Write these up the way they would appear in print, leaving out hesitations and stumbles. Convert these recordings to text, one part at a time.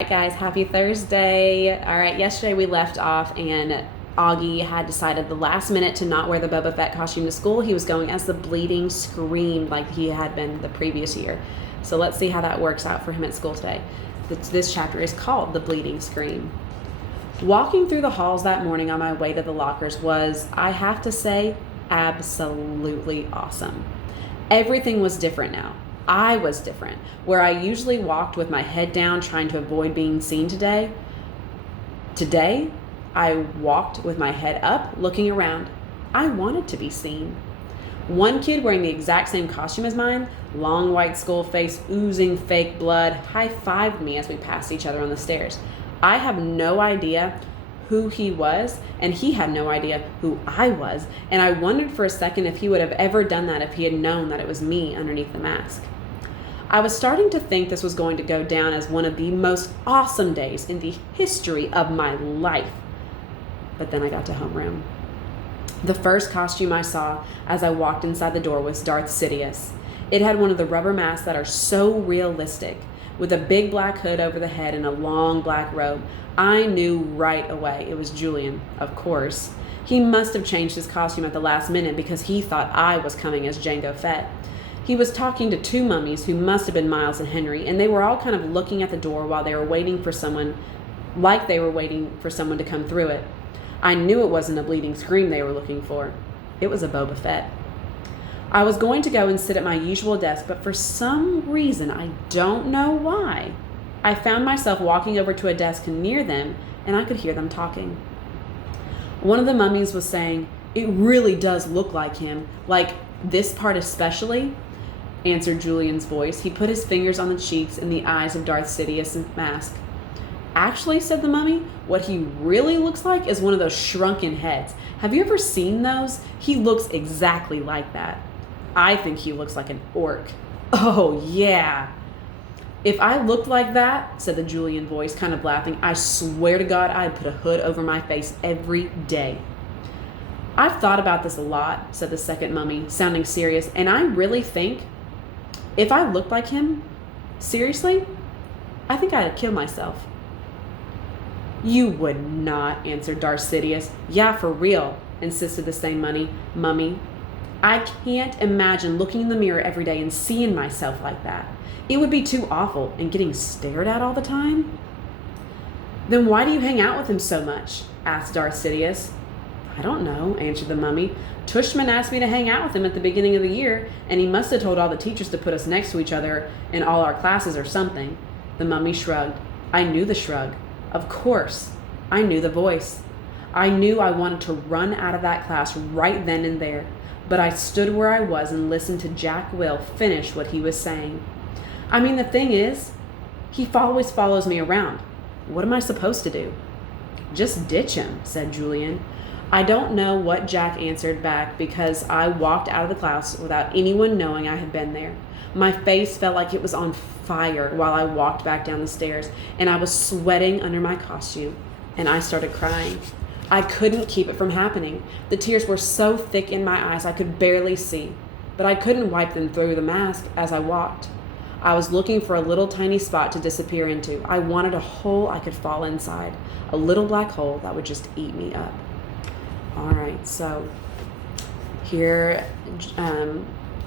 Right, guys, happy Thursday. All right, yesterday we left off and Augie had decided the last minute to not wear the Boba Fett costume to school. He was going as the Bleeding Scream like he had been the previous year. So let's see how that works out for him at school today. This chapter is called The Bleeding Scream. Walking through the halls that morning on my way to the lockers was, I have to say, absolutely awesome. Everything was different now. I was different. Where I usually walked with my head down trying to avoid being seen today, I walked with my head up looking around. I wanted to be seen. One kid wearing the exact same costume as mine, long white skull face oozing fake blood, high-fived me as we passed each other on the stairs. I have no idea who he was, and he had no idea who I was, and I wondered for a second if he would have ever done that if he had known that it was me underneath the mask. I was starting to think this was going to go down as one of the most awesome days in the history of my life. But then I got to homeroom. The first costume I saw as I walked inside the door was Darth Sidious. It had one of the rubber masks that are so realistic, with a big black hood over the head and a long black robe. I knew right away it was Julian, of course. He must have changed his costume at the last minute because he thought I was coming as Jango Fett. He was talking to two mummies who must have been Miles and Henry, and they were all kind of looking at the door while they were waiting for someone, like they were waiting for someone to come through it. I knew it wasn't a Bleeding Scream they were looking for. It was a Boba Fett. I was going to go and sit at my usual desk, but for some reason, I don't know why, I found myself walking over to a desk near them, and I could hear them talking. One of the mummies was saying, "It really does look like him, like this part especially," answered Julian's voice. He put his fingers on the cheeks and the eyes of Darth Sidious's mask. "Actually," said the mummy, "what he really looks like is one of those shrunken heads. Have you ever seen those? He looks exactly like that. I think he looks like an orc." "Oh, yeah. If I looked like that," said the Julian voice, kind of laughing, "I swear to God I'd put a hood over my face every day." "I've thought about this a lot," said the second mummy, sounding serious, "and I really think if I looked like him, seriously, I think I'd kill myself." "You would not," answered Darth Sidious. "Yeah, for real," insisted the same mummy. "I can't imagine looking in the mirror every day and seeing myself like that. It would be too awful, and getting stared at all the time." "Then why do you hang out with him so much?" asked Darth Sidious. "I don't know," answered the mummy. "Tushman asked me to hang out with him at the beginning of the year, and he must have told all the teachers to put us next to each other in all our classes or something." The mummy shrugged. I knew the shrug. Of course. I knew the voice. I knew I wanted to run out of that class right then and there, but I stood where I was and listened to Jack Will finish what he was saying. "I mean, the thing is, he always follows me around. What am I supposed to do?" "Just ditch him," said Julian. I don't know what Jack answered back because I walked out of the class without anyone knowing I had been there. My face felt like it was on fire while I walked back down the stairs, and I was sweating under my costume, and I started crying. I couldn't keep it from happening. The tears were so thick in my eyes I could barely see, but I couldn't wipe them through the mask as I walked. I was looking for a little tiny spot to disappear into. I wanted a hole I could fall inside, a little black hole that would just eat me up. All right, so here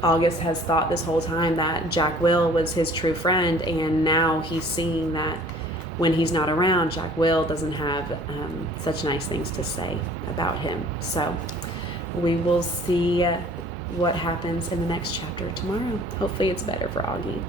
August has thought this whole time that Jack Will was his true friend, and now he's seeing that when he's not around, Jack Will doesn't have such nice things to say about him. So we will see what happens in the next chapter tomorrow. Hopefully it's better for Augie.